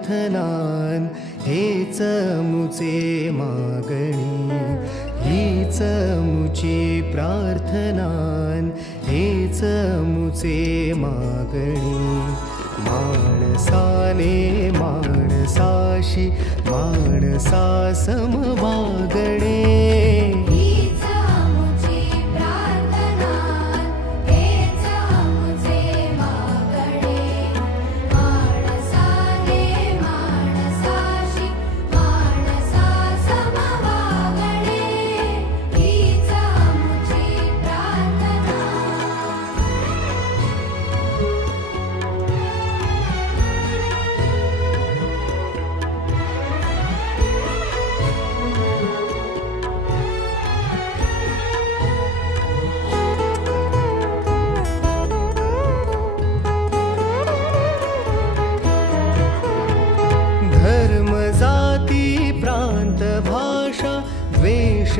प्रार्थनान हेच मुचे मागणी, हीच मुची प्रार्थनान हेच मुचे मागणी. माणसाने माणसाशी माणसा सम वागणे, हीच आमुची प्रार्थना, हेच आमुचे मागणे. माणसाने माणसाशी माणसा सम वागणे, हीच आमुची प्रार्थना. धर्म जाती प्रांत भाषा द्वेष